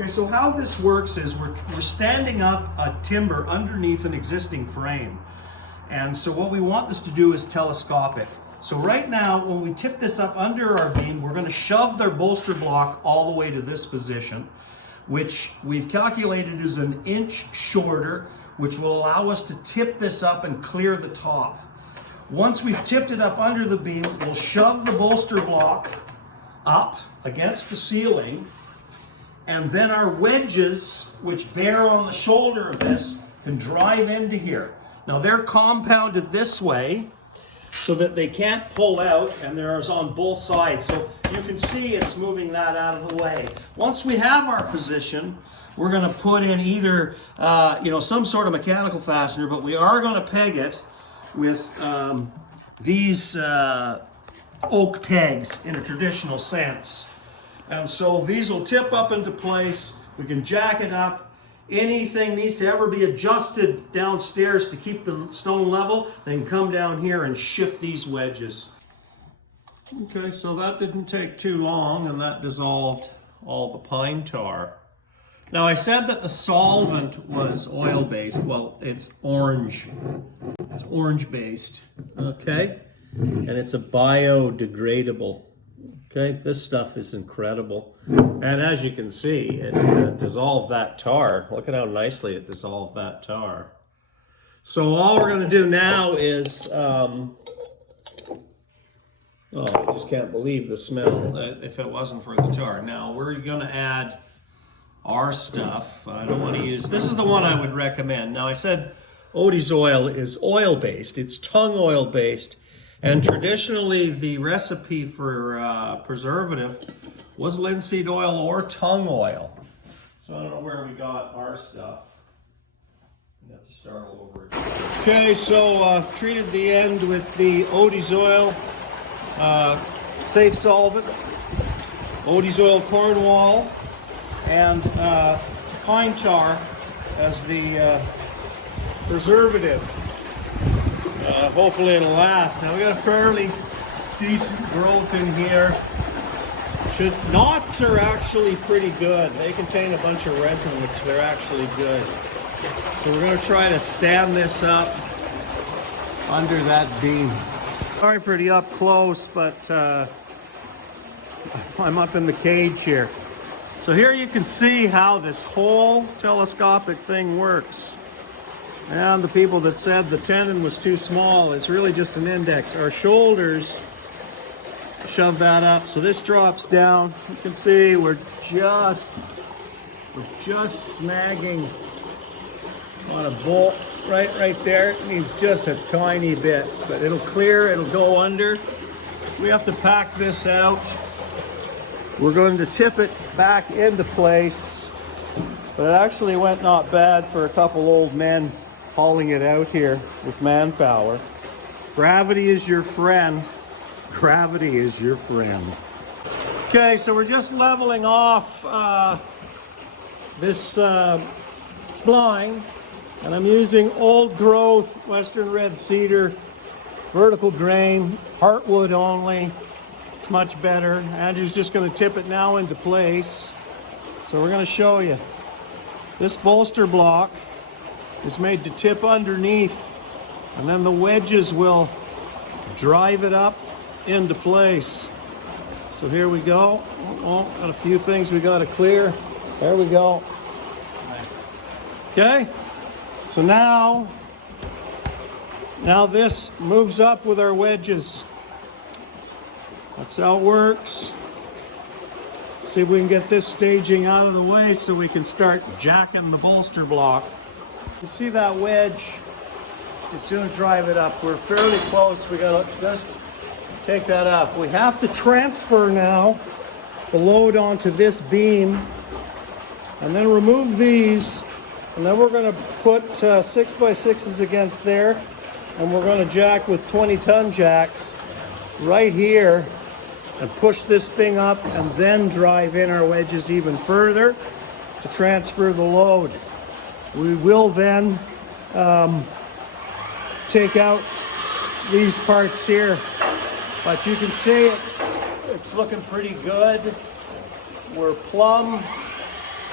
Okay, so how this works is we're standing up a timber underneath an existing frame. And so what we want this to do is telescopic. So right now, when we tip this up under our beam, we're going to shove their bolster block all the way to this position, which we've calculated is an inch shorter, which will allow us to tip this up and clear the top. Once we've tipped it up under the beam, we'll shove the bolster block up against the ceiling, and then our wedges, which bear on the shoulder of this, can drive into here. Now they're compounded this way so that they can't pull out, and they're on both sides. So you can see it's moving that out of the way. Once we have our position, we're going to put in either some sort of mechanical fastener, but we are going to peg it with these oak pegs in a traditional sense. And so these will tip up into place. We can jack it up. Anything needs to ever be adjusted downstairs to keep the stone level, they can come down here and shift these wedges. Okay, so that didn't take too long, and that dissolved all the pine tar. Now I said that the solvent was oil-based. Well, it's orange. It's orange-based, okay? And it's a biodegradable. Okay, this stuff is incredible. And as you can see, it dissolved that tar. Look at how nicely it dissolved that tar. So all we're going to do now is, I just can't believe the smell if it wasn't for the tar. Now we're going to add our stuff. I don't want to use, this is the one I would recommend. Now I said Odie's oil is oil-based. It's tung oil-based. And traditionally, the recipe for preservative was linseed oil or tung oil. So I don't know where we got our stuff. We have to start all over again. Okay, so treated the end with the Odie's oil safe solvent, Odie's oil Cornwall, and pine tar as the preservative. Hopefully it'll last. Now we got a fairly decent growth in here. Knots are actually pretty good. They contain a bunch of resin, which they're actually good. So we're going to try to stand this up under that beam. Sorry pretty up close, but I'm up in the cage here. So here you can see how this whole telescopic thing works. And the people that said the tendon was too small, it's really just an index. Our shoulders shove that up, so this drops down. You can see we're just snagging on a bolt right there. It needs just a tiny bit, but it'll clear, it'll go under. We have to pack this out. We're going to tip it back into place, but it actually went not bad for a couple old men hauling it out here with manpower. Gravity is your friend. Gravity is your friend. Okay, so we're just leveling off this spline, and I'm using old growth Western red cedar, vertical grain, heartwood only. It's much better. Andrew's just going to tip it now into place. So we're going to show you. This bolster block is made to tip underneath, and then the wedges will drive it up into place. So here we go. Oh, got a few things we got to clear. There we go. Nice. Okay, so now this moves up with our wedges. That's how it works. See if we can get this staging out of the way so we can start jacking the bolster block. You see that wedge? It's going to drive it up. We're fairly close. We got to just take that up. We have to transfer now the load onto this beam, and then remove these, and then we're going to put 6x6s against there, and we're going to jack with 20-ton jacks right here and push this thing up, and then drive in our wedges even further to transfer the load. We will then take out these parts here, but you can see it's looking pretty good. We're plumb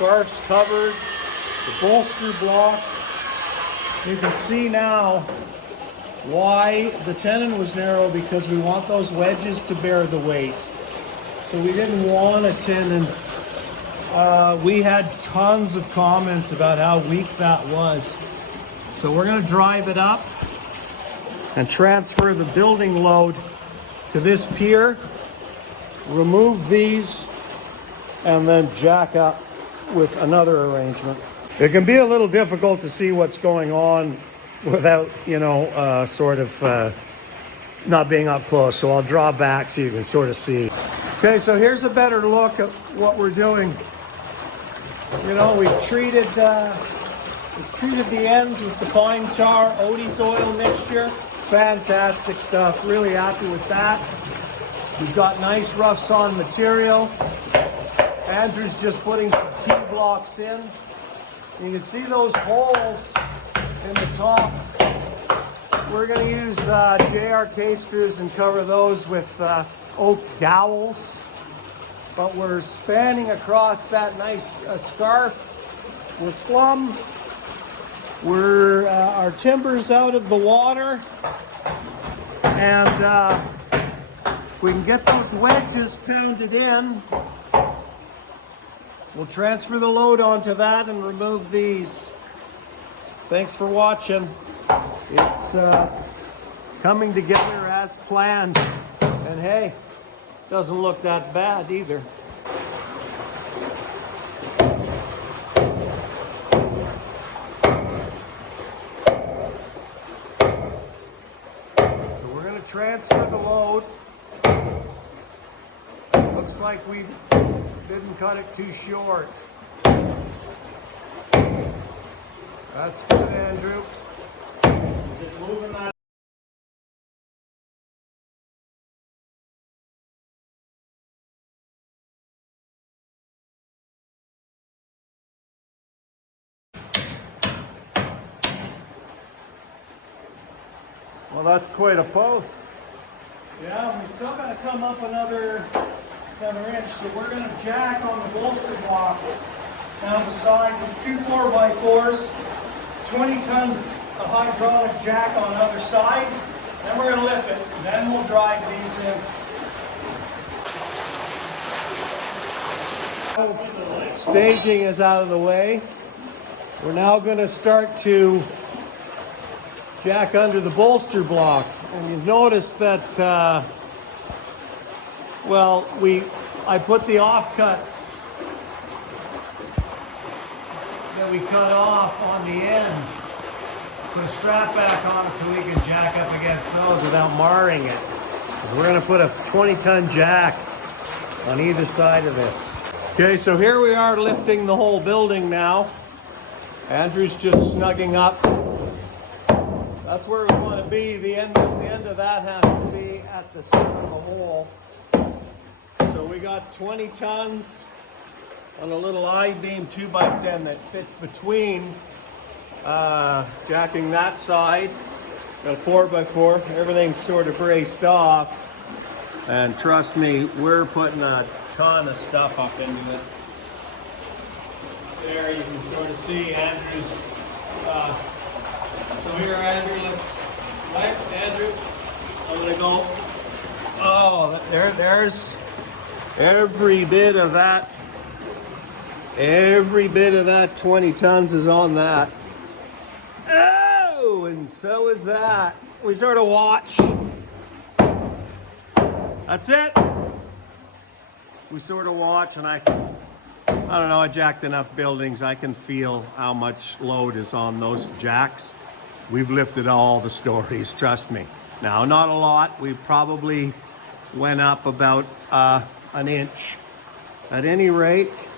scarf's covered, the bolster block. You can see now why the tenon was narrow, because we want those wedges to bear the weight. So we didn't want a tenon. We had tons of comments about how weak that was. So we're going to drive it up and transfer the building load to this pier, remove these, and then jack up with another arrangement. It can be a little difficult to see what's going on without, sort of not being up close. So I'll draw back so you can sort of see. Okay, so here's a better look at what we're doing. We've treated the ends with the pine tar Odie's oil mixture. Fantastic stuff. Really happy with that. We've got nice rough sawn material. Andrew's just putting some key blocks in. You can see those holes in the top. We're going to use JRK screws and cover those with oak dowels. But we're spanning across that nice scarf. We're plumb. Our timber's out of the water. And we can get those wedges pounded in. We'll transfer the load onto that and remove these. Thanks for watching. It's coming together as planned. And hey, doesn't look that bad either. So we're going to transfer the load. Looks like we didn't cut it too short. That's good, Andrew. Is it moving that? Well, that's quite a post. Yeah, we still got to come up another inch, so we're going to jack on the bolster block down the side with 2 4x4s, 20-ton hydraulic jack on the other side. Then we're going to lift it, and then we'll drive these in. Staging is out of the way. We're now going to start to jack under the bolster block. And you've noticed that, I put the offcuts that we cut off on the ends. Put a strap back on it so we can jack up against those without marring it. We're going to put a 20-ton jack on either side of this. Okay, so here we are lifting the whole building now. Andrew's just snugging up. That's where we want to be. The end of that has to be at the center of the hole. So we got 20 tons on a little I-beam 2x10 that fits between jacking that side. Got a 4x4. Everything's sort of braced off. And trust me, we're putting a ton of stuff up into it. There you can sort of see Andrew's. So here, Andrew, let's left, Andrew. I'm gonna go. Oh, there's every bit of that. Every bit of that 20 tons is on that. Oh, and so is that. We sort of watch. That's it. We sort of watch, and I don't know, I jacked enough buildings. I can feel how much load is on those jacks. We've lifted all the stories, trust me. Now, not a lot. We probably went up about an inch. At any rate,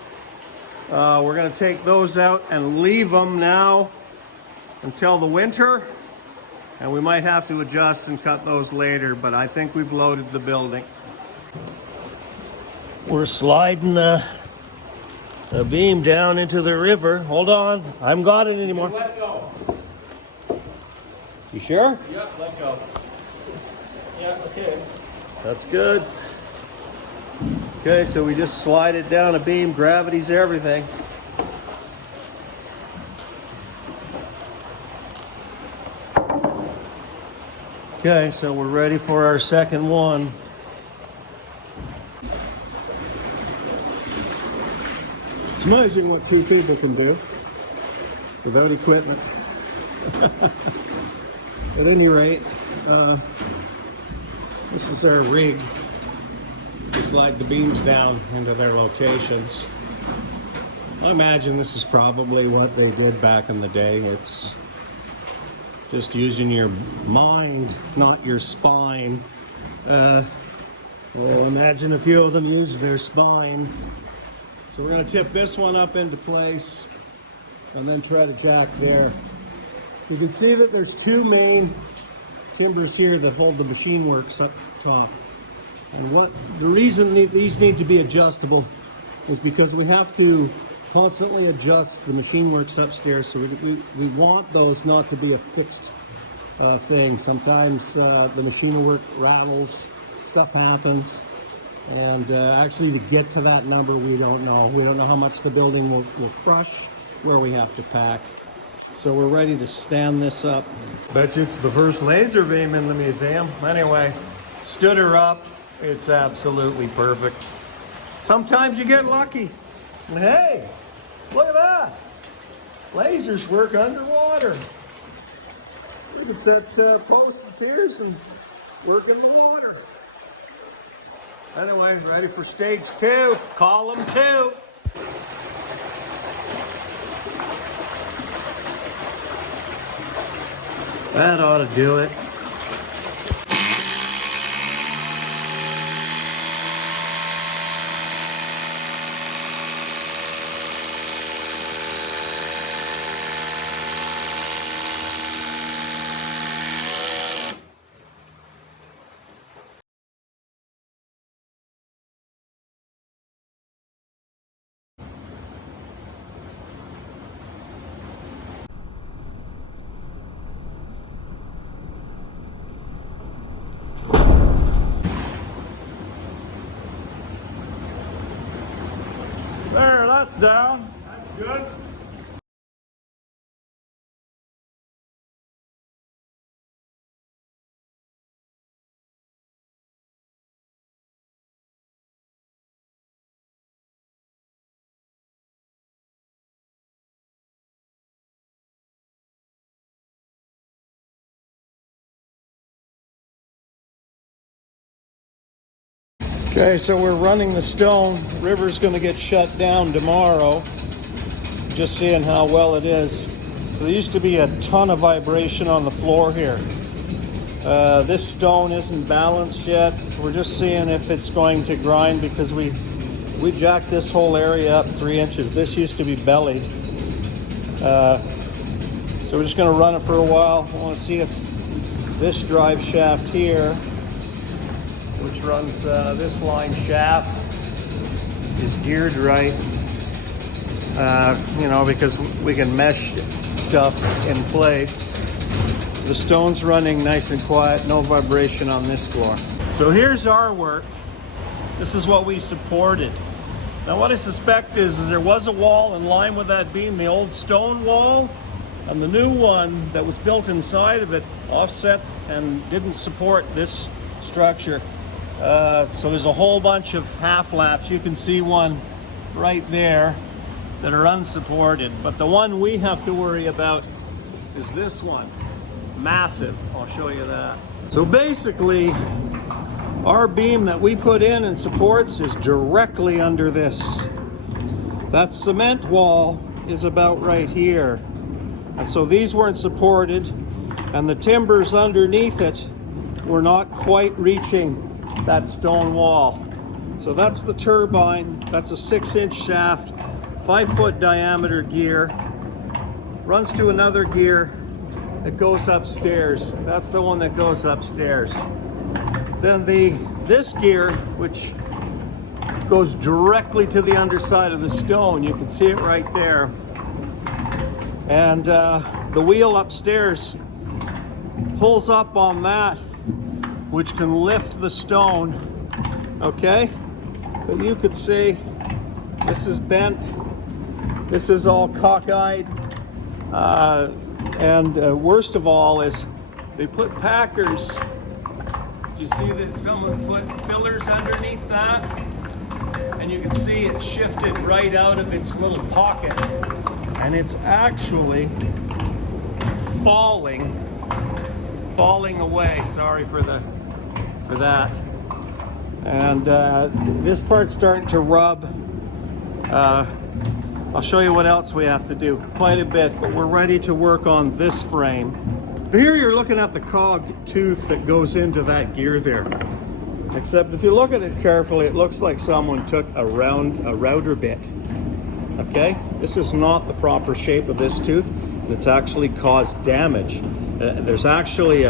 we're going to take those out and leave them now until the winter. And we might have to adjust and cut those later, but I think we've loaded the building. We're sliding a beam down into the river. Hold on, I haven't got it anymore. Let go. You sure? Yep, let go. Yeah, okay. That's good. Okay, so we just slide it down a beam. Gravity's everything. Okay, so we're ready for our second one. It's amazing what two people can do without equipment. At any rate, this is our rig. We slide the beams down into their locations. I imagine this is probably what they did back in the day. It's just using your mind, not your spine. Well, imagine a few of them use their spine. So we're going to tip this one up into place and then try to jack there. You can see that there's two main timbers here that hold the machine works up top. And the reason these need to be adjustable is because we have to constantly adjust the machine works upstairs. So we want those not to be a fixed thing. Sometimes the machine work rattles, stuff happens. And actually to get to that number, we don't know. We don't know how much the building will crush, where we have to pack. So we're ready to stand this up. Bet you it's the first laser beam in the museum. Anyway, stood her up. It's absolutely perfect. Sometimes you get lucky. And hey, look at that. Lasers work underwater. We can set posts and piers and work in the water. Anyway, ready for stage 2, column 2. That ought to do it. There, that's down. That's good. Okay, so we're running the stone. River's going to get shut down tomorrow. Just seeing how well it is. So there used to be a ton of vibration on the floor here. This stone isn't balanced yet. So we're just seeing if it's going to grind because we jacked this whole area up 3 inches. This used to be bellied. So we're just going to run it for a while. I want to see if this drive shaft here, which runs this line shaft, is geared right. You know, because we can mesh stuff in place. The stone's running nice and quiet, no vibration on this floor. So here's our work. This is what we supported. Now what I suspect is there was a wall in line with that beam, the old stone wall, and the new one that was built inside of it offset and didn't support this structure. So there's a whole bunch of half laps. You can see one right there that are unsupported, but the one we have to worry about is this one. Massive. I'll show you that. So basically, our beam that we put in and supports is directly under this. That cement wall is about right here. And so these weren't supported, and the timbers underneath it were not quite reaching that stone wall. So that's the turbine. That's a 6-inch shaft, 5-foot diameter gear. Runs to another gear that goes upstairs. That's the one that goes upstairs. Then this gear, which goes directly to the underside of the stone. You can see it right there. And the wheel upstairs pulls up on that, which can lift the stone, okay? But you could see this is bent, this is all cockeyed, and worst of all is they put packers You see that someone put fillers underneath that? And you can see it shifted right out of its little pocket. And it's actually falling away. Sorry for that. And this part's starting to rub. I'll show you what else we have to do. Quite a bit, but we're ready to work on this frame. Here you're looking at the cogged tooth that goes into that gear there. Except if you look at it carefully, it looks like someone took a router bit. Okay, this is not the proper shape of this tooth. It's actually caused damage. There's actually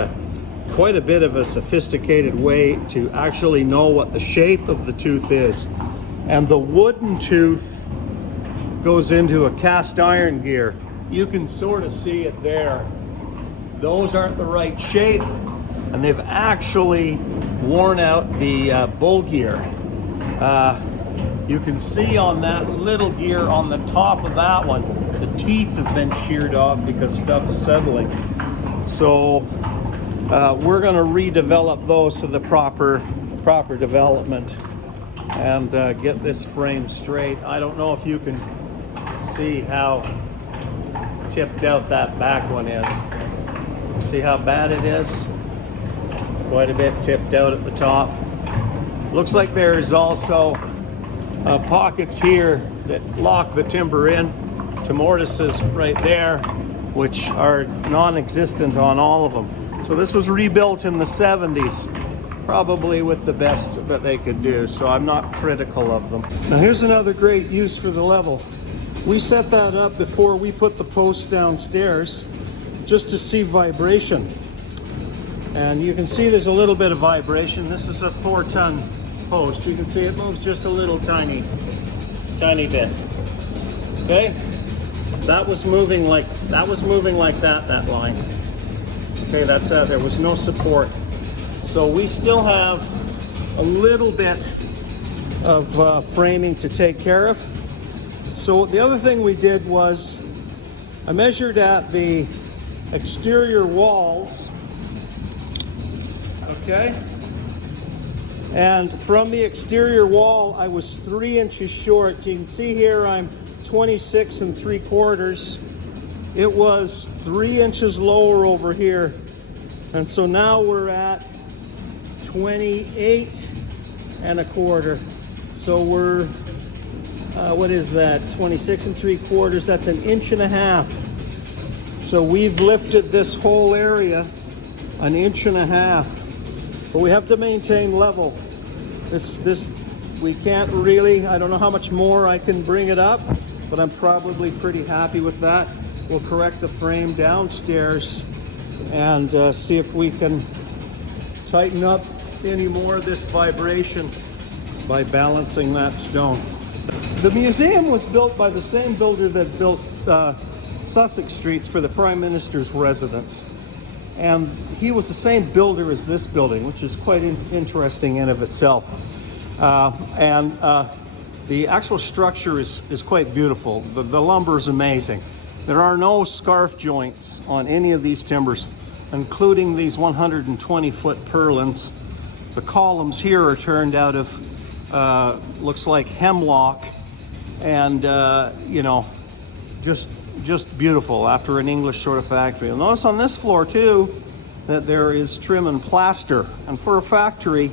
quite a bit of a sophisticated way to actually know what the shape of the tooth is. And the wooden tooth goes into a cast iron gear. You can sort of see it there. Those aren't the right shape, and they've actually worn out the bull gear. You can see on that little gear on the top of that one, the teeth have been sheared off because stuff is settling. So we're going to redevelop those to the proper development and get this frame straight. I don't know if you can see how tipped out that back one is. See how bad it is? Quite a bit tipped out at the top. Looks like there's also pockets here that lock the timber in to mortises right there, which are non-existent on all of them. So this was rebuilt in the 70s, probably with the best that they could do, so I'm not critical of them. Now here's another great use for the level. We set that up before we put the post downstairs just to see vibration. And you can see there's a little bit of vibration. This is a 4-ton post. You can see it moves just a little tiny bit. Okay? That was moving like that line. Okay, that's there was no support. So we still have a little bit of framing to take care of. So the other thing we did was I measured at the exterior walls, okay? And from the exterior wall, I was 3 inches short. So you can see here I'm 26 3/4. It was 3 inches lower over here. And so now we're at 28 1/4. So we're, what is that? 26 3/4, that's 1.5 inches. So we've lifted this whole area 1.5 inches. But we have to maintain level. This we can't really, I don't know how much more I can bring it up, but I'm probably pretty happy with that. We'll correct the frame downstairs and see if we can tighten up any more of this vibration by balancing that stone. The museum was built by the same builder that built Sussex Streets for the Prime Minister's residence. And he was the same builder as this building, which is quite interesting in of itself. The actual structure is quite beautiful. The lumber is amazing. There are no scarf joints on any of these timbers, including these 120-foot purlins. The columns here are turned out of, looks like hemlock, and you know, just beautiful after an English sort of factory. You'll notice on this floor too that there is trim and plaster, and for a factory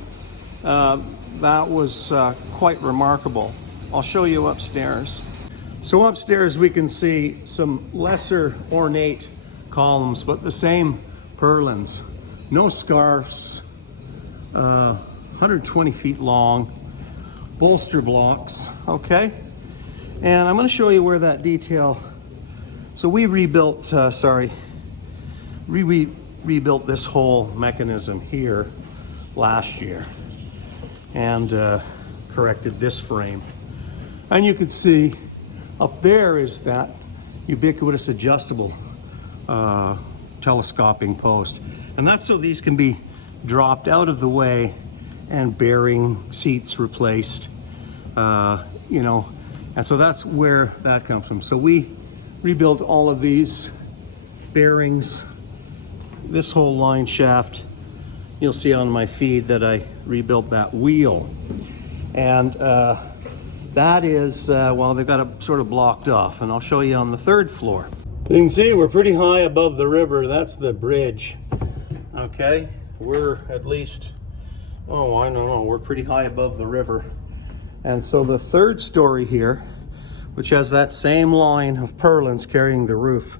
that was quite remarkable. I'll show you upstairs. So upstairs we can see some lesser ornate columns, but the same purlins. No scarfs, 120 feet long, bolster blocks, okay? And I'm going to show you where that detail. So we rebuilt, rebuilt this whole mechanism here last year and corrected this frame. And you can see up there is that ubiquitous adjustable telescoping post. And that's so these can be dropped out of the way and bearing seats replaced, you know, and so that's where that comes from. So we rebuilt all of these bearings, this whole line shaft, you'll see on my feed that I rebuilt that wheel. And that is, well, they've got it sort of blocked off, and I'll show you on the 3rd floor. You can see we're pretty high above the river. That's the bridge. Okay, we're at least, oh, I don't know, we're pretty high above the river. And so the 3rd story here, which has that same line of purlins carrying the roof.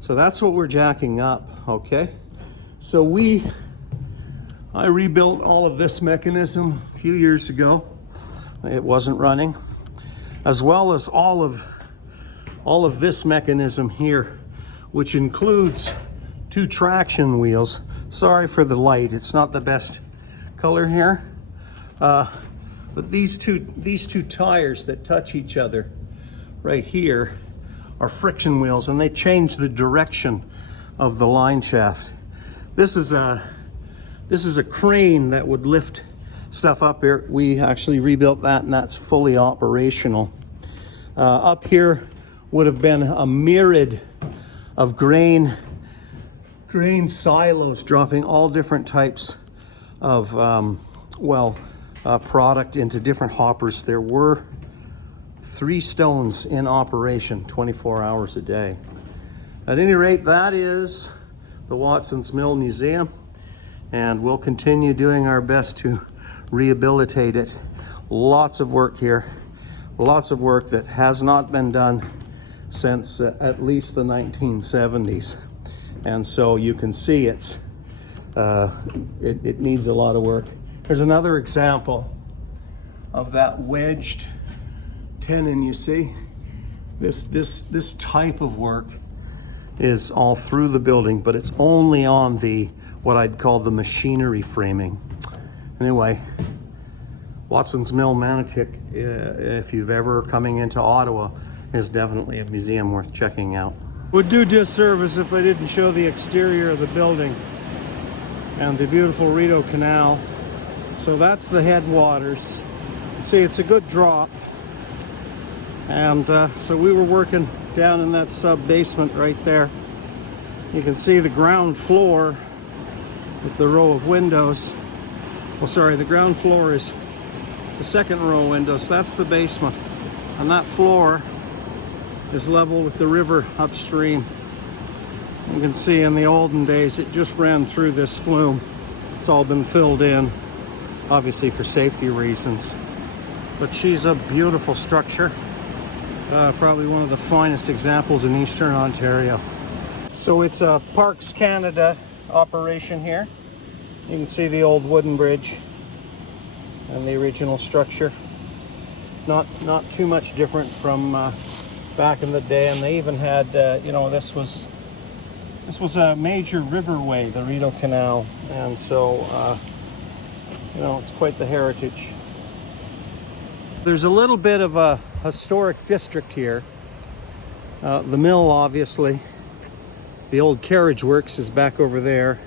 So that's what we're jacking up, okay? So I rebuilt all of this mechanism a few years ago. It wasn't running, as well as all of this mechanism here, which includes 2 traction wheels. Sorry for the light, it's not the best color here. But these two tires that touch each other right here are friction wheels, and they change the direction of the line shaft. This is a crane that would lift stuff up here. We actually rebuilt that, and that's fully operational. Up here would have been a myriad of grain silos dropping all different types of product into different hoppers. There were 3 stones in operation 24 hours a day. At any rate, that is the Watson's Mill Museum, and we'll continue doing our best to rehabilitate it. Lots of work here, lots of work that has not been done since at least the 1970s. And so you can see it needs a lot of work. There's another example of that wedged tenon. You see, this type of work is all through the building, but it's only on the what I'd call the machinery framing. Anyway, Watson's Mill, Manotick, if you've ever coming into Ottawa, is definitely a museum worth checking out. Would do disservice if I didn't show the exterior of the building and the beautiful Rideau Canal. So that's the headwaters. See, it's a good drop. And so we were working down in that sub-basement right there. You can see the ground floor with the row of windows. Well, sorry, the ground floor is the 2nd row of windows. That's the basement. And that floor is level with the river upstream. You can see in the olden days, it just ran through this flume. It's all been filled in, obviously for safety reasons. But she's a beautiful structure. Probably one of the finest examples in Eastern Ontario. So it's a Parks Canada operation here. You can see the old wooden bridge and the original structure. Not too much different from back in the day, and they even had, you know, this was a major riverway, the Rideau Canal, and so, you know, it's quite the heritage. There's a little bit of a historic district here. The mill, obviously. The old carriage works is back over there,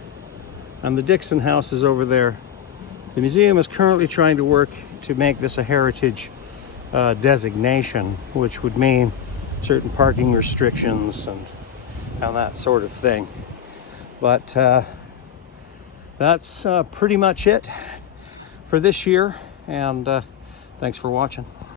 and the Dixon House is over there. The museum is currently trying to work to make this a heritage designation, which would mean certain parking restrictions and that sort of thing. But that's pretty much it for this year, and thanks for watching.